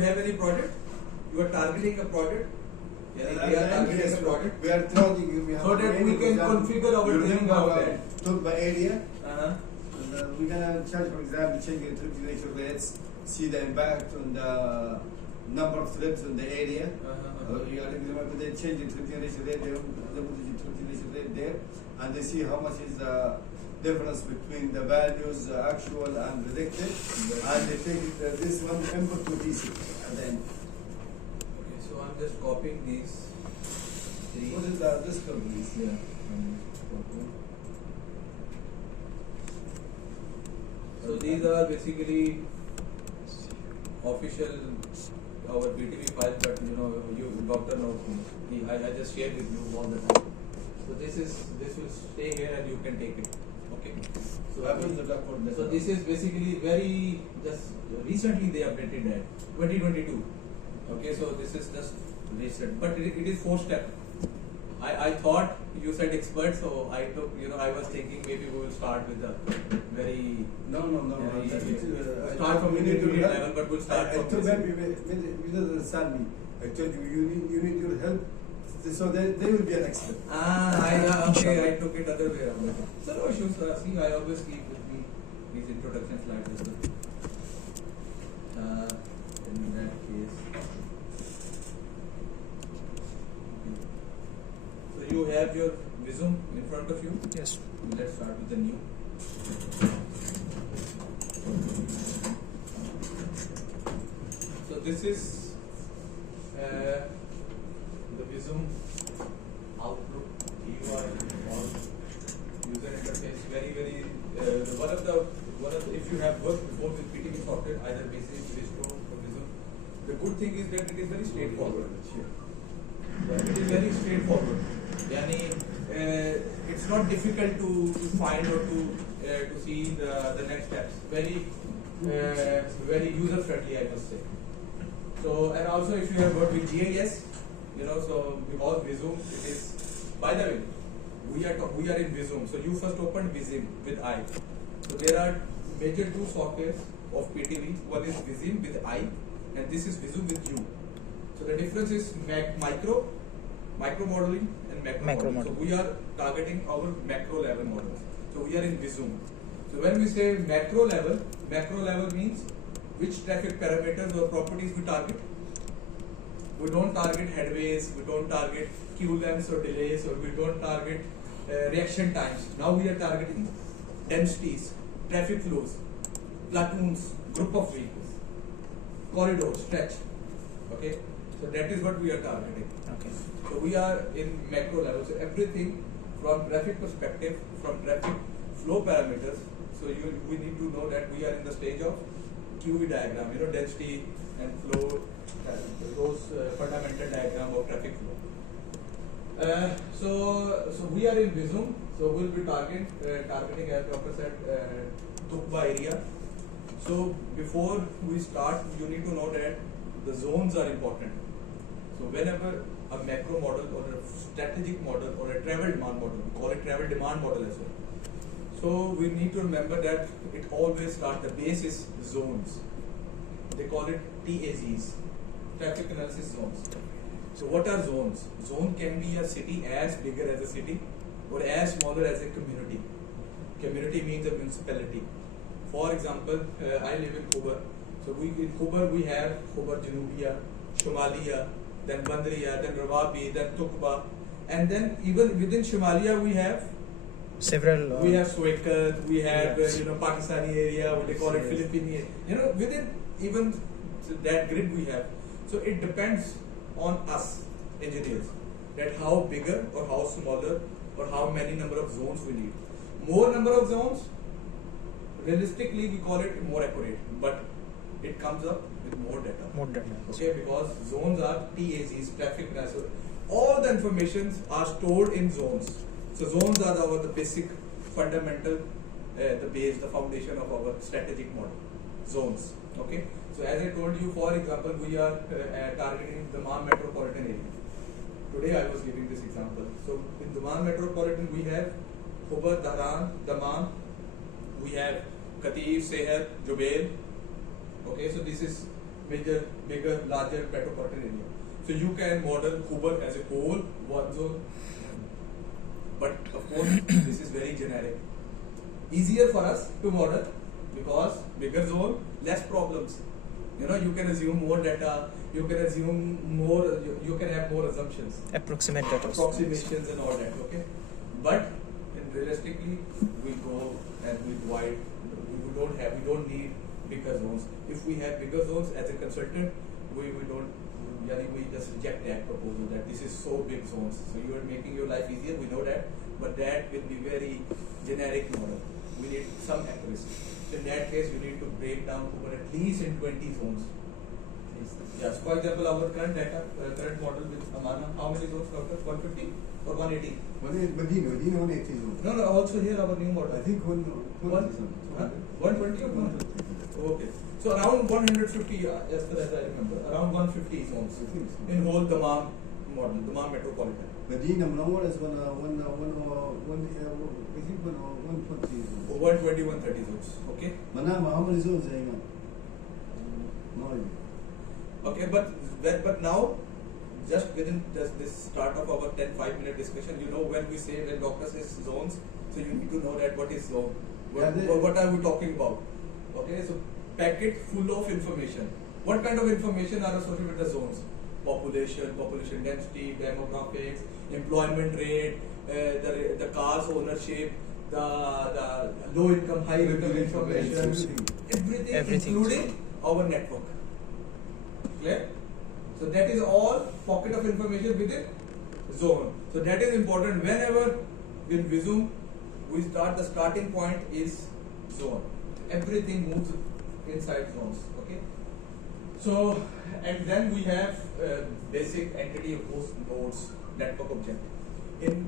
have any project? You are targeting a project? Yeah, we are targeting a project. We are telling you we have so that we can configure our training out there. Talk by area. Uh-huh. We're gonna charge, for example, changing trip duration rates, see the impact on the number of trips in the area. You are then change the trip duration rate there, the trip duration rate there, and they see how much is the difference between the values actual and predicted, and they take this one input to DC at the end. Okay, so I'm just copying these three. What is this company? Yeah. So these are basically official our BTV files, but you doctor knows me. I just shared with you all the time. So this will stay here and you can take it. Okay. So this is basically very just recently they updated that 2022. Okay, so this is just recent, but it is 4-step. I thought you said expert, so I took I was thinking maybe we will start with the very start from intermediate level, but we'll start from you don't understand me. I told you need your help, so they will be an expert. Okay, I took it other way around. So no issues. See, I always keep with me these introduction slides as well. In that case, so you have your VISUM in front of you. Yes. Let's start with the new. So this is the VISUM outlook, UI, all user interface. Very one of the if you have worked before with PTV software, either basic, VISUM or VISUM, the good thing is that it is very straightforward. It is very straightforward. It's not difficult to find or to see the next steps. Very user friendly, I must say. So, and also if you have worked with GIS, so because VISUM, it is, by the way, we are in VISUM. So you first opened VISUM with I. So there are major two softwares of PTV. One is VISUM with I, and this is VISUM with U. So the difference is micro modeling and macro modeling. So we are targeting our macro level models. So we are in VISUM. So when we say macro level means which traffic parameters or properties we target. We don't target headways, we don't target queue lengths or delays, or we don't target reaction times. Now we are targeting densities, traffic flows, platoons, group of vehicles, corridor, stretch. Okay, so that is what we are targeting. Okay. So we are in macro level. So everything from traffic perspective, from traffic flow parameters. So we need to know that we are in the stage of QE diagram, density and flow, those fundamental diagram of traffic flow. So we are in VISUM. So we'll be targeting, as Dr. said, Tukba area. So before we start, you need to know that the zones are important. So whenever a macro model or a strategic model or a travel demand model, we call it travel demand model as well. So we need to remember that it always starts, the base is zones. They call it TAZs, traffic analysis zones. So what are zones? Zone can be a city as bigger as a city or as smaller as a community. Community means a municipality. For example, I live in Khubar. So in Khubar we have Khubar Janubiya, Shumaliya, then Bandriya, then Rawabi, then Tukba, and then even within Shumaliya we have several. We have Swekat, we have Pakistani area, what they call it Philippine area. Within even that grid we have. So it depends on us engineers that how bigger or how smaller or how many number of zones we need. More number of zones, realistically we call it more accurate, but it comes up with more data. Okay, because zones are TAZs, traffic analysis. All the informations are stored in zones. So zones are the basic, fundamental, the base, the foundation of our strategic model. Zones. Okay. So as I told you, for example, we are targeting the Imam metropolitan area. Today I was giving this example. So in the Imam metropolitan we have Khubar, Dahran, Daman, we have Qatif, Seher, Jubail. Okay, so this is bigger, larger metropolitan area. So you can model Kubar as a whole, one zone. But of course, this is very generic. Easier for us to model because bigger zone, less problems. You know, you can assume more data, you can assume more, you can have more assumptions. Approximations and all that, okay? But realistically, we go and we divide, we don't need bigger zones. If we have bigger zones as a consultant, we just reject that proposal that this is so big zones. So you are making your life easier, we know that, but that will be very generic model. We need some accuracy. So in that case, we need to break down over at least in 20 zones. Yes, for example, our current model with Amana, how many zones, doctor? 150 or 180? Medina 180 zones. No, also here our new model. I think 120 120 or 150? Okay. So around 150, as far as I remember, around 150 zones in whole Dammam model, Dammam metropolitan. Medina Munawwar is 120 zones. 120, 130 zones. Okay. Manama, how many zones are you on? Okay, but now, just within this start of our 5-minute discussion, you know, when doctor says zones, so you need to know that what is zone. What are we talking about? Okay, so packet full of information. What kind of information are associated with the zones? Population density, demographics, employment rate, the car's ownership, the low income, high income information, everything including our network. Clear? So that is all pocket of information within zone. So that is important. Whenever in VISUM we start, the starting point is zone. Everything moves inside zones. Okay. So and then we have basic entity of host nodes, network object. In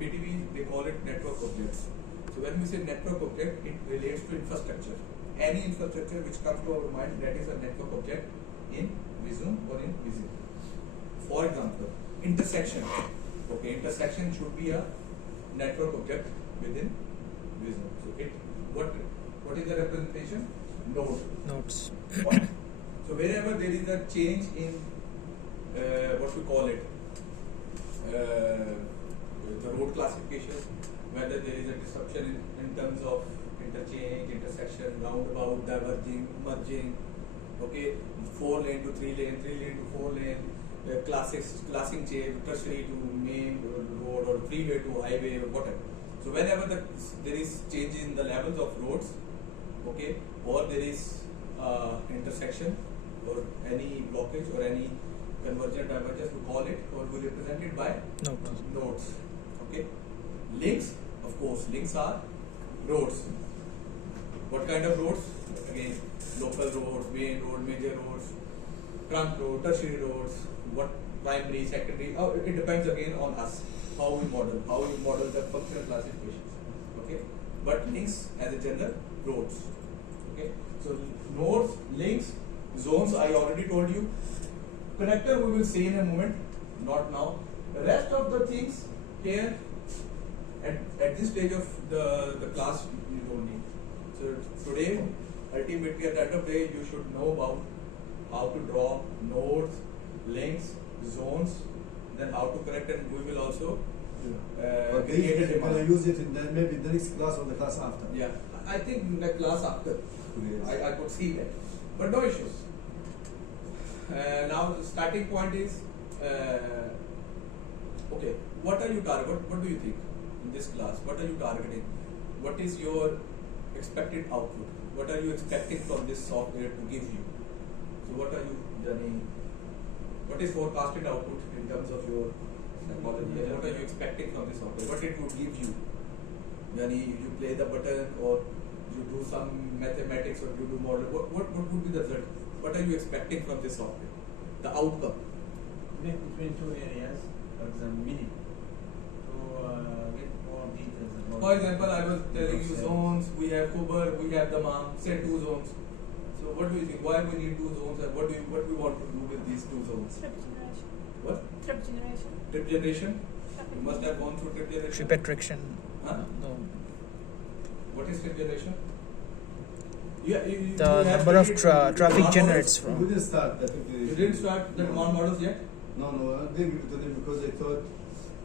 PTV they call it network objects. So when we say network object, it relates to infrastructure. Any infrastructure which comes to our mind, that is a network object in VISUM or in VISUM. For example, intersection. Okay, intersection should be a network object within VISUM. So what is the representation? Nodes. So wherever there is a change in what we call it, the road classification, whether there is a disruption in terms of interchange, intersection, roundabout, diverging, merging, okay, 4 lane to 3 lane, 3 lane to 4 lane, classing change, tertiary to main road or freeway to highway or whatever. So whenever there is change in the levels of roads, okay, or there is intersection or any blockage or any convergent divergence, we call it or we represent it by nodes. Okay, links, of course, links are roads. What kind of roads? Again, local roads, main road, major roads, trunk road, tertiary roads, what primary, secondary. It depends again on us, how we model the functional classifications. Okay, but links as a general roads. Okay, so nodes, links, zones. I already told you. Connector we will see in a moment, not now. The rest of the things here at this stage of the class you don't need. So today, ultimately at the end of the day, you should know about how to draw nodes, links, zones, then how to connect, and we will also create a demand. Can I use it in maybe the next class or the class after? Yeah, I think the class after. Yes. I could see that, but no issues. Now the starting point is okay. What are you targeting? What do you think in this class? What are you targeting? What is your expected output? What are you expecting from this software to give you? So what are you doing? What is forecasted output in terms of your psychology? And what are you expecting from this software? What it would give you? When you play the button or you do some mathematics or you do model, what would be the result? What are you expecting from this software? The outcome? Between two areas, for example, meaning to get more details about. For example, I was telling you zones, we have Kubar, we have Dammam, say 2 zones. So what do you think? Why we need 2 zones and what we want to do with these 2 zones? Trip generation. What? Trip generation. Trip generation? You must have gone through trip generation. Trip attraction. Huh? No. What is trip generation? the number of traffic generates We from. didn't start the You didn't start the demand models yet? No, I didn't give it to them because I thought,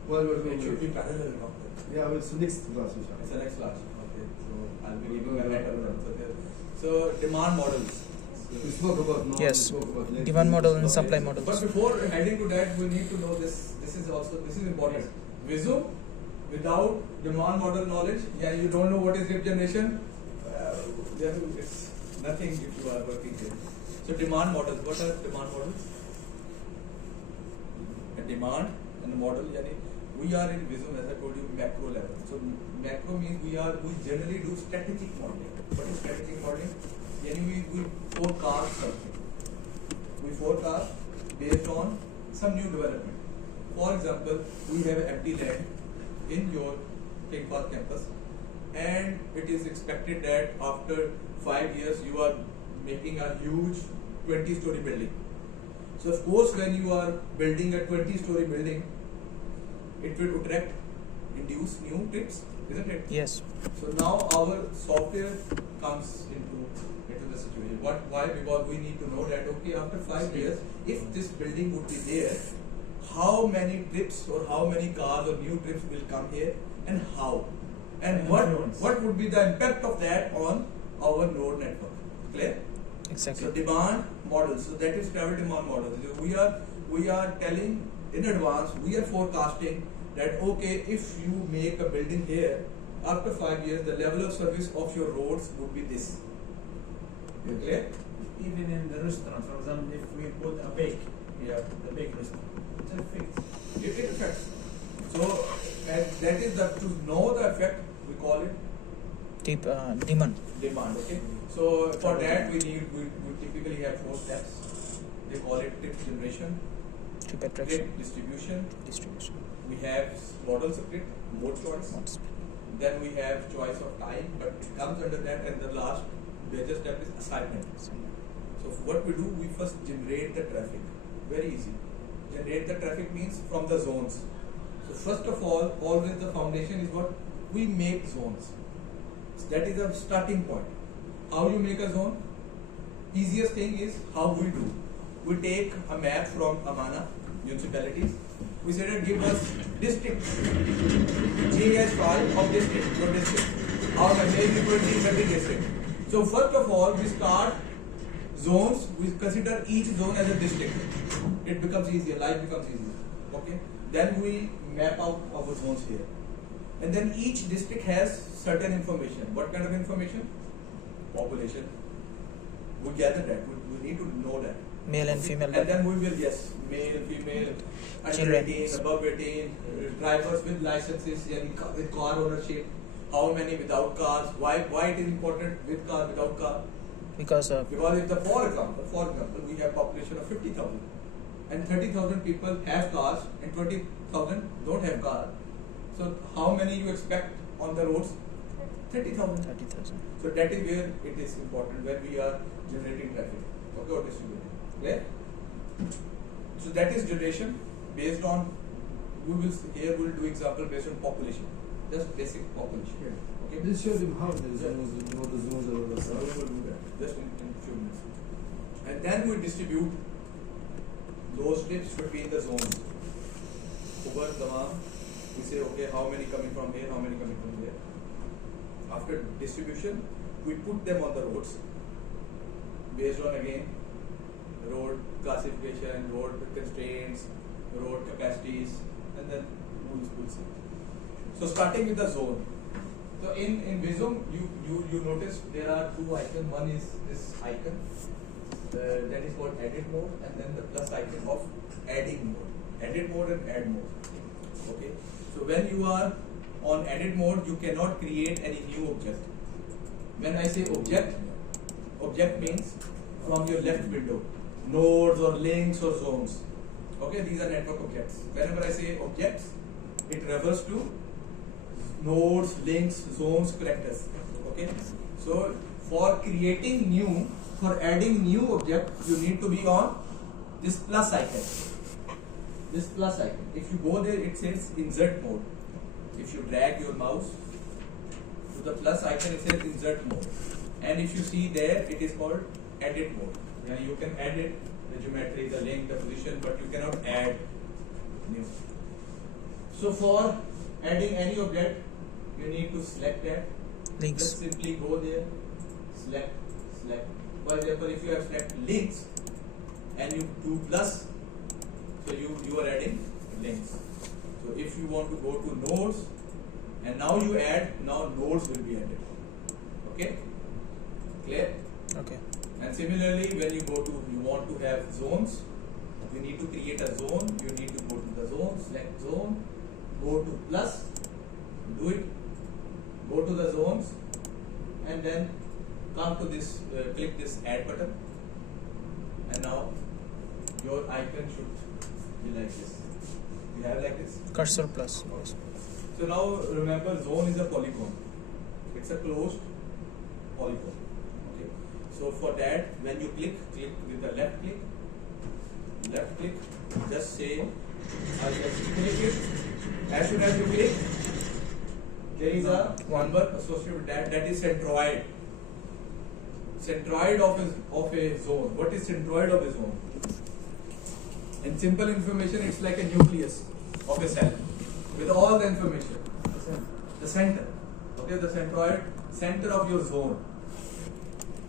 well, we're It should be going to. parallel now. Yeah, it's the next class, It's inshallah. the next class. Okay, so I'll be giving a letter. So demand models. We spoke about norm, Yes. we spoke about length, Demand we model spoke and about- supply But models. before heading to that, we need to know this. This is important. VISUM, without demand model knowledge, yeah, you don't know what is drip generation. Then it's nothing if you are working here. So demand models. What are demand models? A demand and model. Yani we are in VISUM, as I told you, macro level. So macro means we generally do strategic modeling. What is strategic modeling? Yani we forecast something. We forecast based on some new development. For example, we have an empty land in your Think Path campus, and it is expected that after 5 years you are making a huge 20-story building. So of course, when you are building a 20-story building, it will induce new trips, isn't it? Yes. So now our software comes into the situation. Why? Because we need to know that okay, after 5 years, if this building would be there, how many trips or how many cars or new trips will come here, and how, and what would be the impact of that on our node network? Clear? Exactly. So demand models. So that is travel demand models. We are telling in advance. We are forecasting that okay, if you make a building here, after 5 years, the level of service of your roads would be this. You clear? Even in the restaurant, for example, if we put a bake, Yeah. the bake restaurant, it's a fix. It affects. So and that is to know the effect. We call it Deep demand. demand. Okay. So for that we typically have 4 steps. They call it trip generation, Trip attraction. trip distribution. Distribution. We have model script, mode choice. Modes. Then we have choice of time, but it comes under that, and the last major step is assignment. So what we do, we first generate the traffic. Very easy. Generate the traffic means from the zones. So first of all, always the foundation is what? We make zones. So that is a starting point. How you make a zone? Easiest thing is how we do. We take a map from Amana municipalities. We say that give us district. GS file of district, your district. How many? Maybe 20, 30 district. So first of all, we start zones. We consider each zone as a district. It becomes easier. Life becomes easier. Okay. Then we map out our zones here, and then each district has certain information. What kind of information? Population. We gather that. We need to know that. Male and female. And then we will, yes, male, female, under Children. 18, above 18, drivers with licenses, with car ownership, how many without cars, why it is important with car, without car. Because Because if for example, we have population of 50,000 and 30,000 people have cars and 20,000 don't have car. So how many you expect on the roads? 30,000. 30,000. So that is where it is important when we are generating traffic, okay, or distributing. Clear? So that is generation based on. We will do example based on population, just basic population. Okay. Let's show them how the zones, what the zones are all So about. we will do that just in few minutes. And then we distribute those trips between the zones. Over Tamam, we say okay, how many coming from here, how many coming from there. After distribution, we put them on the roads based on again road classification, road constraints, road capacities, and then we'll see. So starting with the zone. So in VISUM, you notice there are 2 icons. One is this icon, that is called edit mode, and then the plus icon of adding mode. Edit mode and add mode. Okay. So when you are on edit mode, you cannot create any new object. When I say object means from your left window, nodes or links or zones. Okay, these are network objects. Whenever I say objects, it refers to nodes, links, zones, connectors. Okay, so for creating new, for adding new object, you need to be on this plus icon. This plus icon. If you go there, it says insert mode. If you drag your mouse to So the plus icon is says insert mode, and if you see there, it is called edit mode. Yeah, you can edit the geometry, the length, the position, but you cannot add new. So for adding any object, you need to select that. Links. Just simply go there, select. For example, if you have select links and you do plus, so you are adding links. So if you want to go to nodes and now you add, now nodes will be added. Okay? Clear? Okay. And similarly, when you want to have zones, you need to create a zone, you need to go to the zone, select zone, go to plus, do it, go to the zones, and then come to this, click this add button, and now your icon should be like this. You have like this? Cursor plus. Yes. So now remember, zone is a polygon. It's a closed polygon. Okay. So for that, when you click with the left click, just say, I'll just click it. As soon as you click, there is a number associated with that. That is centroid. Centroid of a zone. What is centroid of a zone? In simple information, it's like a nucleus of a cell with all the information. The center. Okay, the centroid, center of your zone.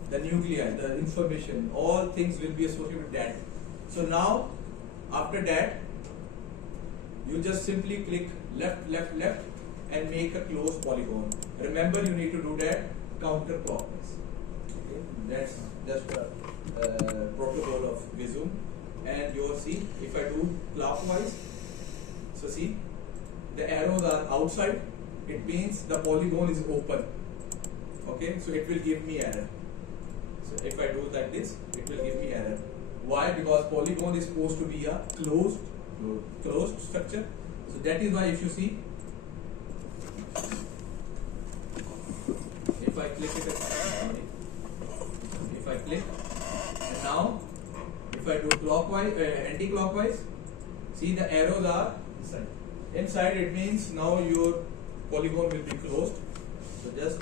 The nuclei, the information, all things will be associated with that. So now, after that, you just simply click left and make a closed polygon. Remember, you need to do that counterclockwise. Okay, that's just the protocol of VISUM. And you'll see, if I do clockwise, so see, the arrows are outside, it means the polygon is open. Okay, so it will give me error. So if I do like this, it will give me error. Why? Because polygon is supposed to be a closed structure. So that is why if you see, if I click it, if I click, and now if I do clockwise, anti-clockwise, see the arrows are inside. It means now your polygon will be closed. So just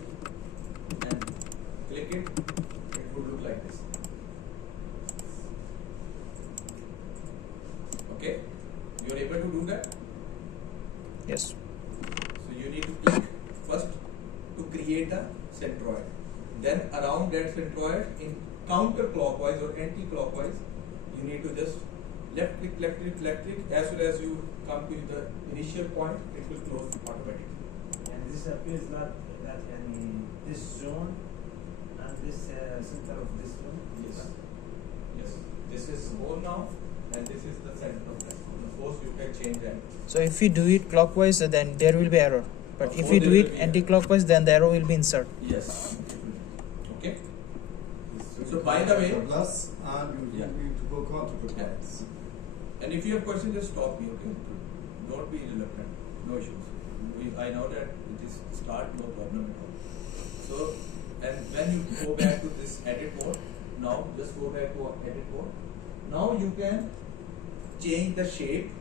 and click it, it would look like this. Okay, you are able to do that. Yes. So you need to click first to create the centroid. Then around that centroid, in counterclockwise or anti-clockwise, you need to just left click. As soon as you come to the initial point, it will close automatically. And this appears not that in this zone and this center of this zone. Yes. This is home now, and this is the center of that. Of course, you can change that. So if we do it clockwise, then there will be error. But if we do it anti-clockwise, then the arrow will be insert. Yes. Okay. So by the way, plus and you need to go counterclockwise. And if you have questions, just stop me. Okay. Don't be reluctant. No issues. I know that it is start, no problem at all. So, and when you go back to this edit mode, now just go back to edit mode. Now you can change the shape,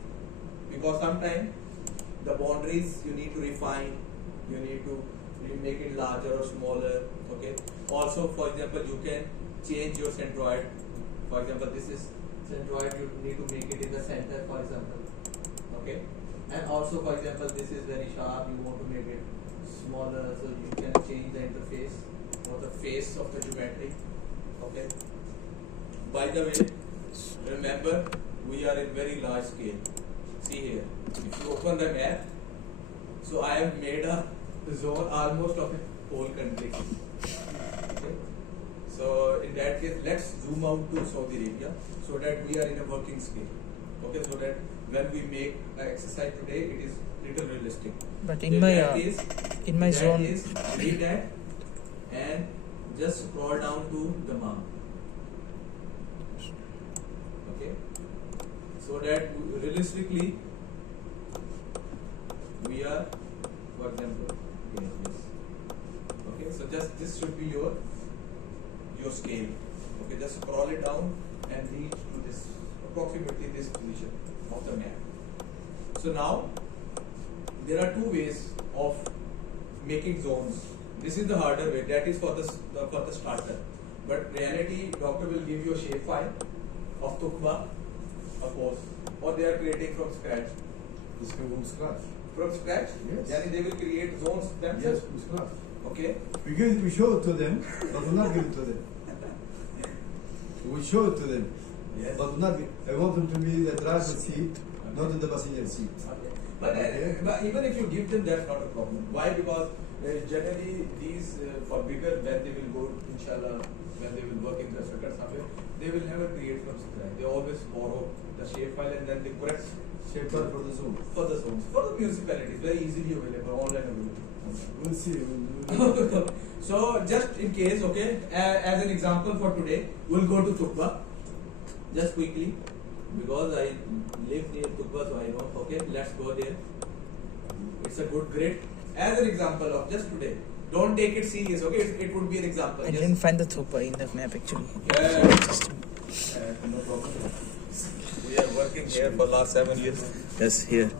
because sometimes the boundaries you need to refine, you need to make it larger or smaller. Okay. Also, for example, you can change your centroid. For example, this is centroid, you need to make it in the center, for example. Okay. And also, for example, this is very sharp, you want to make it smaller, so you can change the interface or the face of the geometry. Okay. By the way, remember, we are in very large scale. See here, if you open the map, so I have made a zone almost of a whole country. Okay. So in that case, let's zoom out to Saudi Arabia so that we are in a working scale. Okay, so that when we make an exercise today, it is little realistic. But In my zone, delete that and just scroll down to the map. Okay, so that realistically we are, for example, here, this. Okay, so just this should be your scale. Okay, just scroll it down and reach to this approximately this position of the map. So now there are two ways of making zones. This is the harder way. That is for the starter. But reality, doctor will give you a shape file of tukba, of course, or they are creating from scratch. This can from scratch. From scratch? Yes. Yani they will create zones Yes, themselves. from scratch. Okay. We show it to them, but we not give it to them. We show it to them, Yes. but not. I want them to be in the driver's seat, not in the passenger seat. Okay. But, Okay. but even if you give them, that's not a problem. Why? Because generally these for bigger, when they will go, inshallah, when they will work in the circuit somewhere, they will never create from scratch. They always borrow the shape file and then they correct Shape file for the zone. for the zones. For the municipalities, very easily available, online available. We'll see. We'll So just in case, okay, as an example for today, we'll go to Tukba, just quickly, because I live near Tukba, so I know. Okay, let's go there. It's a good grid. As an example of just today, don't take it serious. Okay, it would be an example. I Just- didn't find the thupa in the map actually. No problem. We are working here for last 7 years. Yes, here.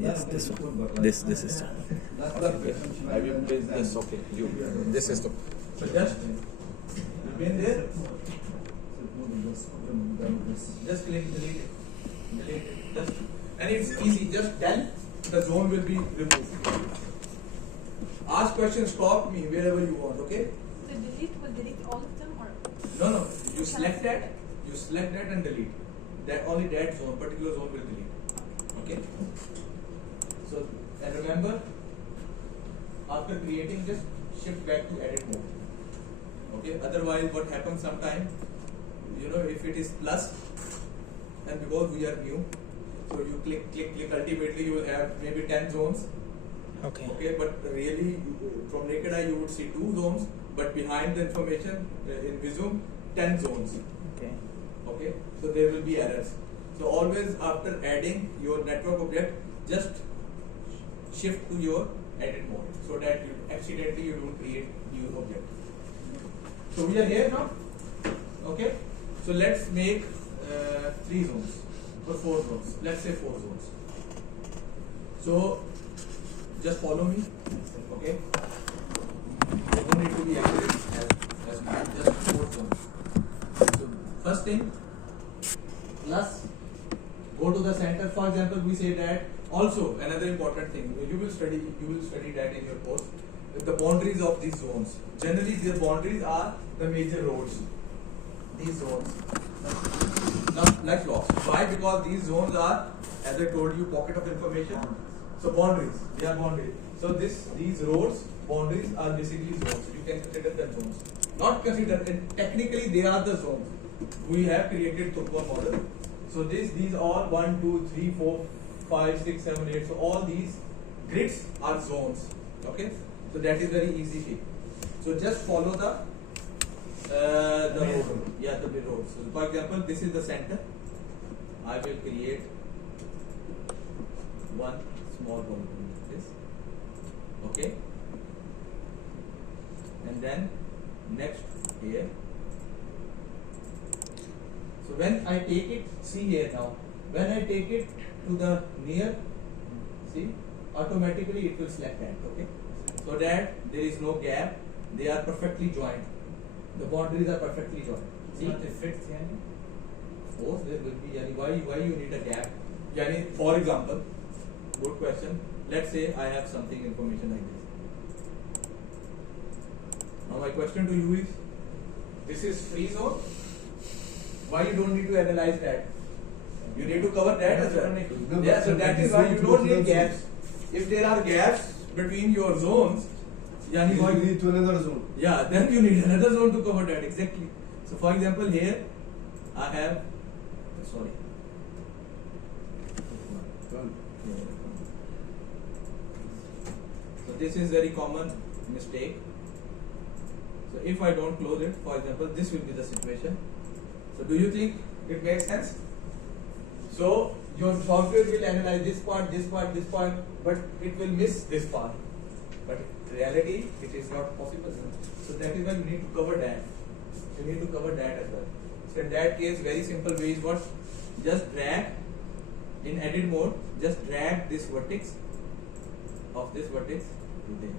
Yes, this one. This is. I will place this. Okay, you. This is the. So just you been there. Just click delete it. Delete it. Just and it's easy. Just tell the zone will be removed. Ask questions. Stop me wherever you want. Okay. The delete will delete all of them or No. You select that. You select that and delete. That only that zone, particular zone will delete. Okay. So and remember, after creating, just shift back to edit mode. Okay. Otherwise, what happens sometime, if it is plus, and because we are new, so you click. Ultimately, you will have maybe 10 zones. Okay. Okay, but really, from naked eye, you would see 2 zones, but behind the information in VISUM, 10 zones. Okay. Okay, so there will be errors. So always after adding your network object, just shift to your edit mode, so that accidentally you don't create new object. So we are here now. Okay, so let's make 3 zones or 4 zones. Let's say 4 zones. So just follow me. Okay, you don't need to be accurate as just 4 zones. So first thing, plus, go to the center. For example, we say that. Also, another important thing, you will study that in your course. The boundaries of these zones. Generally, the boundaries are the major roads. These zones. Not like laws. Why? Because these zones are, as I told you, pocket of information. So boundaries. They are boundaries. So these roads, boundaries are basically zones. You can consider them zones. Not consider, technically they are the zones. We have created Tukwa model. So these all 1, 2, 3, 4, 5, 6, 7, 8. So all these grids are zones. Okay. So that is very easy thing. So just follow the road. Yeah, the road. So for example, this is the center. I will create one small boundary like this. Okay. And then next here. So when I take it, see here now, when I take it to the near, see, automatically it will select that, okay? So that there is no gap, they are perfectly joined. The boundaries are perfectly joined. See? Not a fixed, yani? Of course, there will be, yani, why you need a gap? Yani, for example, good question, let's say I have something information like this. Now my question to you is, this is free zone? Why you don't need to analyze that? You need to cover that as well. Yeah, so that is why you don't need gaps. If there are gaps between your zones, yani why you need to another zone. yeah, then you need another zone to cover that, exactly. So for example here, I have, sorry. So this is very common mistake. So if I don't close it, for example, this will be the situation. So do you think it makes sense? So your software will analyze this part, but it will miss this part. But in reality, it is not possible. So that is why you need to cover that. You need to cover that as well. So in that case, very simple way is what? Just drag in edit mode. Just drag this vertex of this vertex to there.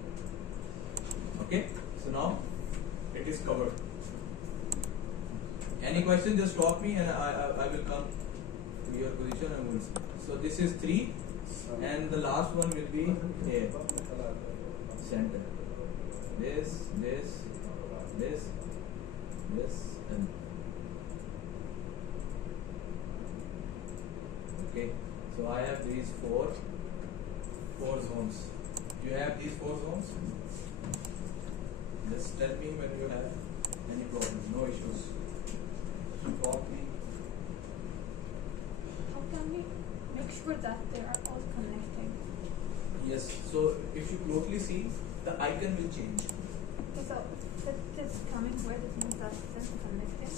Okay, so now it is covered. Any question, just stop me and I will come to your position and we'll see. So this is 3 and the last one will be here, center. This and okay. So I have these four zones. You have these 4 zones? Just tell me when you have any problem, no issues. Copy. How can we make sure that they are all connecting? Yes, so if you closely see, the icon will change. Okay, so if this coming where it means that it's connecting.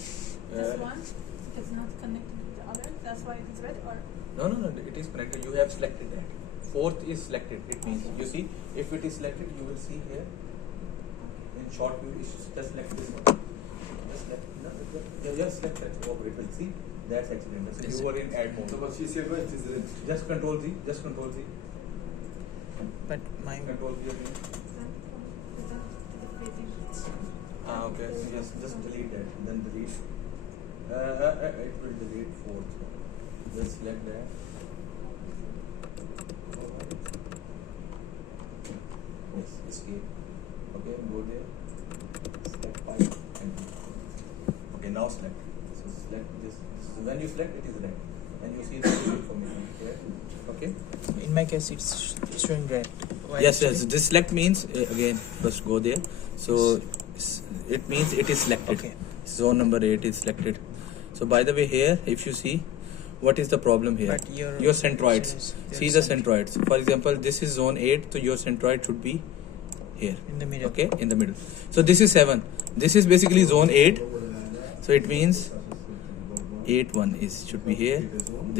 This one is not connected with the other. That's why it is red, or No, it is connected. You have selected that. 4th is selected. It means, you see, if it is selected, you will see here. In short view, it's just select this one. Just select that. Oh, it will see. That's accidental. So you were in add mode. So what she said, what is red? Just control Z. Just control Z. But my Control Z again. Okay. So just delete that. Then delete. It will delete 4th. Just select that. Yes, escape. Okay, go there. Select 5 and okay, now select. So select this. So when you select, it is red, and you see the information. Okay. in my case it's showing red. Why Yes. actually? This select means again. First go there. So it means it is selected. Okay. Zone number 8 is selected. So by the way, here if you see, what is the problem here? But Your centroids. your See the centroids. For example, this is zone 8, so your centroid should be here. in the middle. Okay, in the middle. So this is 7. This is basically zone 8. So it means 8 1 should be here.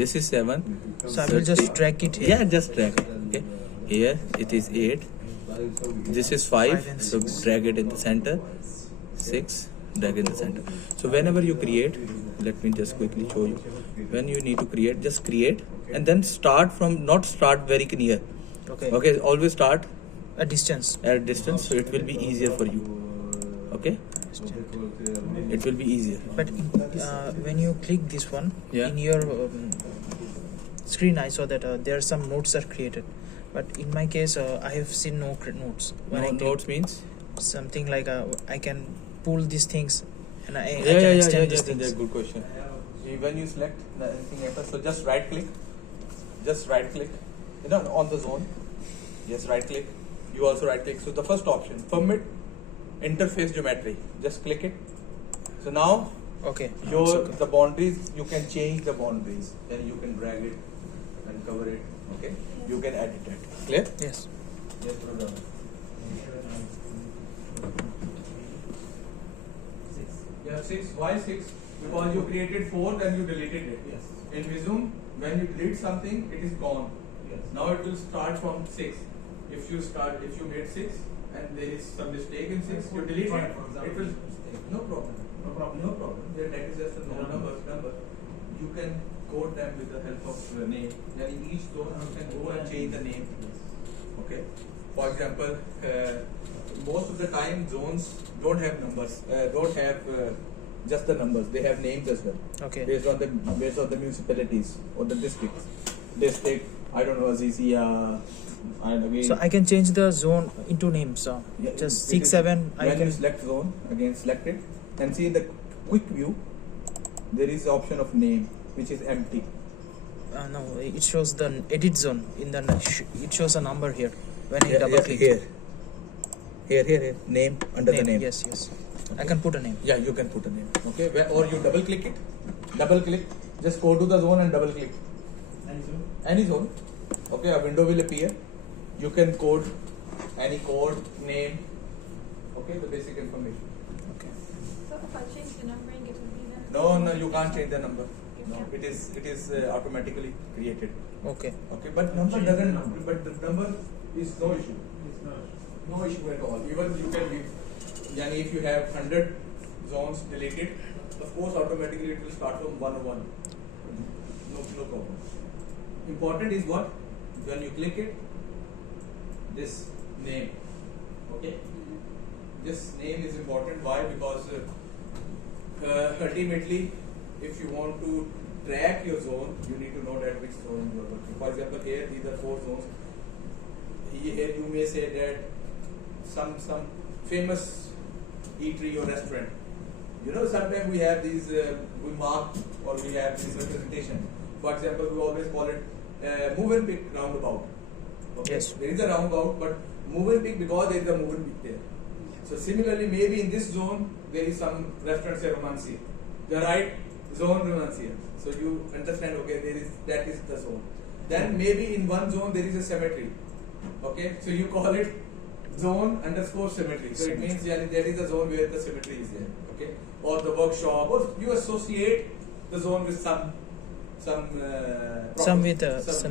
This is 7. So I will just drag it here. Yeah, just drag. Okay. Here it is 8. This is 5. and So 6. drag it in the center. 6. Drag in the center. So whenever you create, let me just quickly show you. When you need to create, just create and then start from, not start very near. Okay. Okay, always start A distance. at distance, so it will be easier for you. Okay, it will be easier. But when you click this one, Yeah. in your screen I saw that there are some notes are created. But in my case, I have seen no notes. When I click Notes means? something like I can pull these things and I Yeah, can yeah, extend these things. good question. When you select anything happens, so just right click, on the zone. Yes, right click. You also right click. So the first option, permit interface geometry. Just click it. So now Okay. your It's okay. the boundaries, you can change the boundaries. Then you can drag it and cover it. Okay. You can edit it. Clear? Yes. Yes, brother. Yeah, 6. Why 6? Because you created 4, then you deleted it. Yes. In VISUM, when you delete something, it is gone. Yes. Now it will start from 6. If you made 6 and there is some mistake in 6, you delete it. It will. No problem. No problem. No problem. That is just a number. You can code them with the help of name. Then in each zone, you can go and change the name. Okay. For example, most of the time zones don't have numbers. Don't have just the numbers. They have names as well. Okay. Based on the municipalities or the districts. District, I don't know, Azizia. And again. So I can change the zone into names. So Yeah, just it 6 is- 7. I When you can. select zone, again select it, and see in the quick view, there is the option of name, which is empty. No, it shows the edit zone in the. It shows a number here when I Yeah, double yeah, click. Here, name under the name. Yes. I can put a name. Yeah, you can put a name. Okay, or you double click it. Double click. Just go to the zone and double click. Any zone. Okay, a window will appear. You can code any code, name. Okay, the basic information. Okay. So if I change the numbering, it will be then. No, you can't change the number. You No, can't. it is automatically created. Okay. Okay, but number doesn't. But the number is no issue. It's not. No issue at all. Even you can give. Yani if you have 100 zones deleted, of course automatically it will start from 101. No problem. Important is what? When you click it, this name. Okay. this name is important. Why? Because ultimately, if you want to track your zone, you need to know that which zone you are working. For example, here these are 4 zones. Here you may say that some famous eatery or restaurant. You know, sometimes we have these, we mark or we have this representation. For example, we always call it move and pick roundabout. Okay? Yes. There is a roundabout, but move and pick because there is a move and pick there. So similarly, maybe in this zone there is some restaurant say Romancia. The right zone Romancia. So you understand, okay, that is the zone. Then maybe in one zone there is a cemetery. Okay, so you call it zone _cemetery. So it means that is the zone where the cemetery is there. Okay, or the workshop, or you associate the zone with some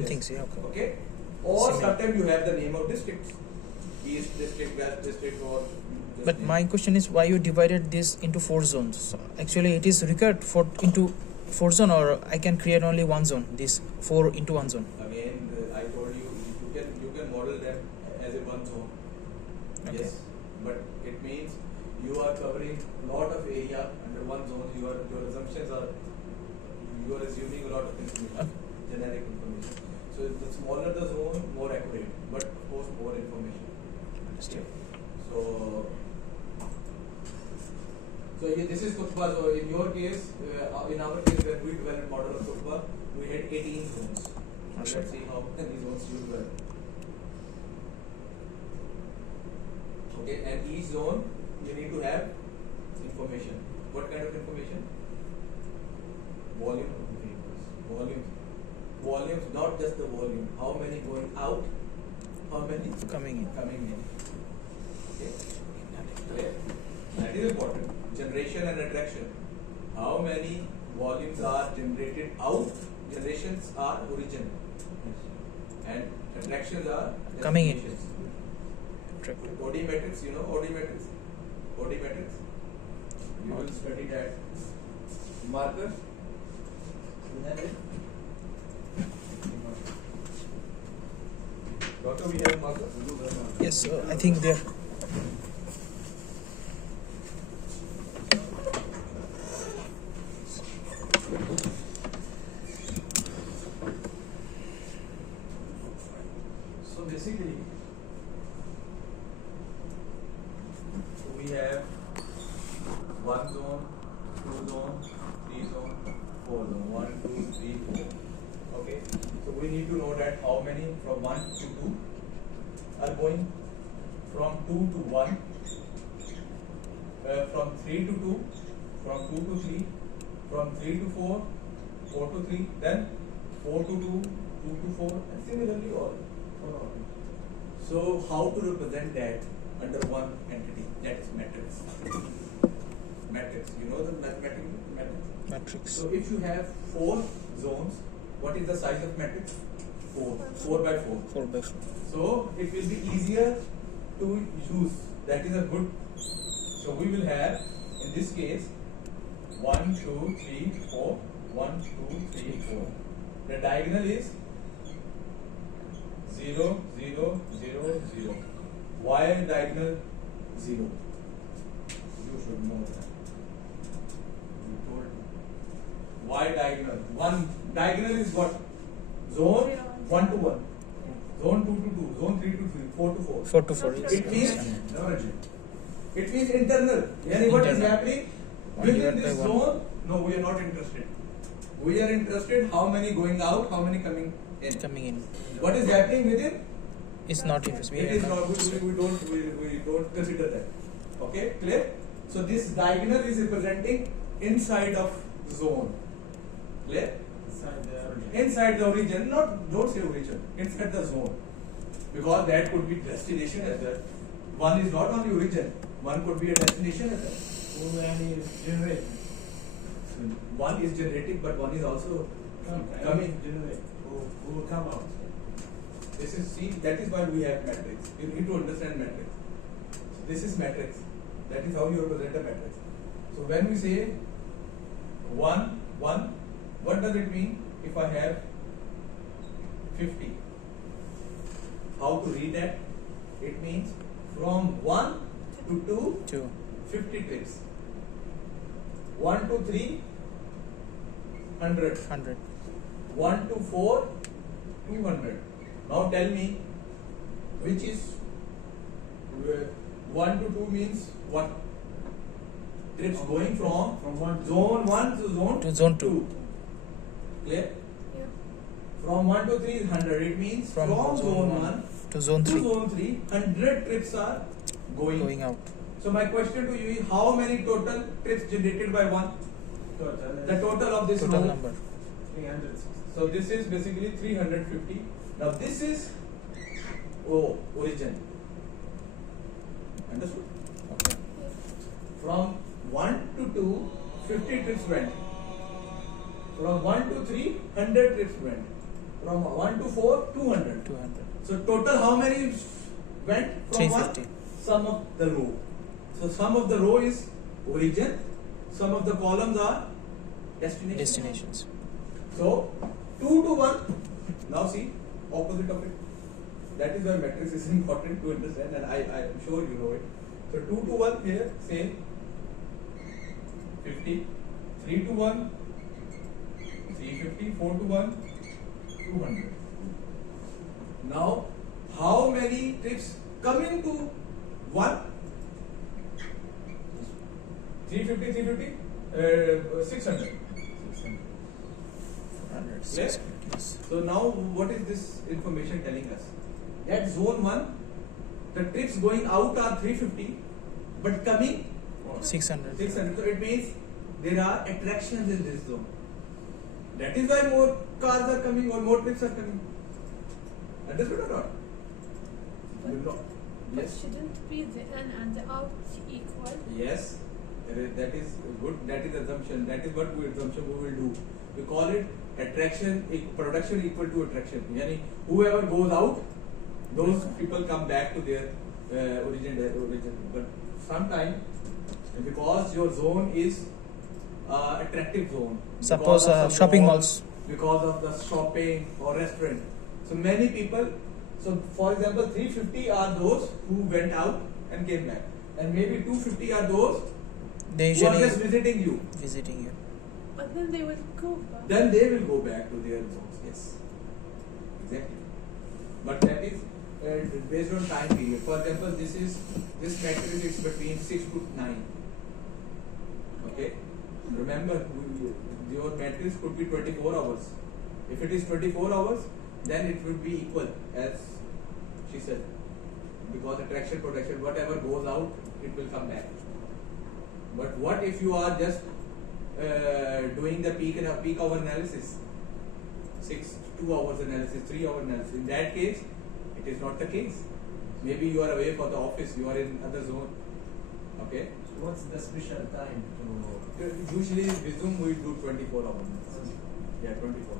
things. Yeah. Okay, or sometimes you have the name of districts, East district, West district, or. But my question is, why you divided this into 4 zones? So actually, it is required into 4 zone, or I can create only one zone. This 4 into 1 zone. Again, I told you can model them as a one zone. Okay. Yes, but it means you are covering a lot of area under one zone. Your assumptions are, you are assuming a lot of information, generic information. So the smaller the zone, more accurate, but of course more information. Understood. So this is Kutba. So in your case, in our case, when we developed model of Kutba, we had 18 zones. So let's see how many zones you develop. Okay, and each zone you need to have information. What kind of information? Volume of the vehicles. Volumes, not just the volume. How many going out? How many Coming in. Okay. That is important. Generation and attraction. How many volumes are generated out? Generations are origin. And attractions are Coming in. destinations. Attractive. OD matrix, you know OD matrix? OD matrix. You will study that. Marker. Doctor, we have marker. Yes, I think there. So basically, we have 1 zone, 2 zone, 3 zone, 4 zone. 1, 2, 3, 4. Okay. So we need to know that how many from 1 to 2 are going, from 2 to 1, from 3 to 2, from 2 to 3, from 3 to 4, 4 to 3, then 4 to 2, 2 to 4, and similarly all. So how to represent that under one entity? That is matrix. Matrix. You know the matrix? Matrix. So if you have 4 zones, what is the size of matrix? 4. 4 by 4. 4 by 4. So it will be easier to use. That is a good. So we will have, in this case, 1, 2, 3, 4. 1, 2, 3, 4. The diagonal is 0, 0, 0, 0. Why diagonal 0? You should know that. You told me. Why diagonal? One diagonal is what? Zone 1 to 1. Zone 2 to 2. Zone 3 to 3. 4 to 4. 4 to 4. It means internal. Yani what is Internal. happening One within divided this by one. zone? No, we are not interested. We are interested how many going out, how many coming in. Coming in. What is happening within? It's not interesting. It is not. We don't consider that. Okay, clear? So this diagonal is representing inside of zone. Clear? Inside the origin. Don't say origin. Inside the zone, because that could be destination as well. One is not only origin. One could be a destination as well. One is generating, but one is also coming. Who will come out? This is, see, that is why we have matrix. You need to understand matrix. This is matrix. That is how you represent a matrix. So when we say 1, 1, what does it mean if I have 50? How to read that? It means from 1 to 2, 2. 50 trips. 1 to 3, 100. 100. 1 to 4, 200. Now tell me which is 1 to 2 means what? Trips going from one to zone 1 to zone To zone 2. Clear? Yeah. From 1 to 3 is 100. It means From from zone zone 1 1 to zone to 3. zone 3, 100 trips are Going out. So my question to you is how many total trips generated by one? total. The total of this Total row. number. 360. So this is basically 350. Now this is origin. Understood? Okay. From 1 to 2, 50 trips went. From 1 to 3, 100 trips went. From 1 to 4, 200. 200. So total how many went from 1? 350. Sum of the row. So sum of the row is origin. Some of the columns are destination. Destinations. So 2 to 1. Now see opposite of it. That is why matrix is important to understand, and I am sure you know it. So 2 to 1 here, say 50. 3 to 1, 350. 4 to 1, 200. Now, how many trips coming to 1? 350, 350, 600. 400. Clear? 600. Yes. So now what is this information telling us? At zone 1, the trips going out are 350, but coming 600. 600. So it means there are attractions in this zone. That is why more cars are coming or more trips are coming. Understood or not? You know. But Yes. shouldn't be the in and the out equal? Yes. That is good. That is assumption. That is what assumption we will do. We call it attraction, production equal to attraction. Yani whoever goes out, those people come back to their origin. But sometimes because your zone is attractive zone. Suppose because of some shopping malls, malls. because of the shopping or restaurant. So many people. So for example, 350 are those who went out and came back, and maybe 250 are those They who are usually just visiting you. visiting you. But then they will go back. Then they will go back to their zones. Yes, exactly. But that is based on time period. For example, this matrix is between 6 to 9. Okay. Remember, your matrix could be 24 hours. If it is 24 hours, then it would be equal, as she said, because attraction, protection, whatever goes out, it will come back. But what if you are just doing the peak hour analysis, 2 hours analysis, 3 hour analysis? In that case, it is not the case. Maybe you are away for the office, you are in other zone. Okay. So what's the special time to? Usually, VISUM we do 24 hours. Yeah, 24.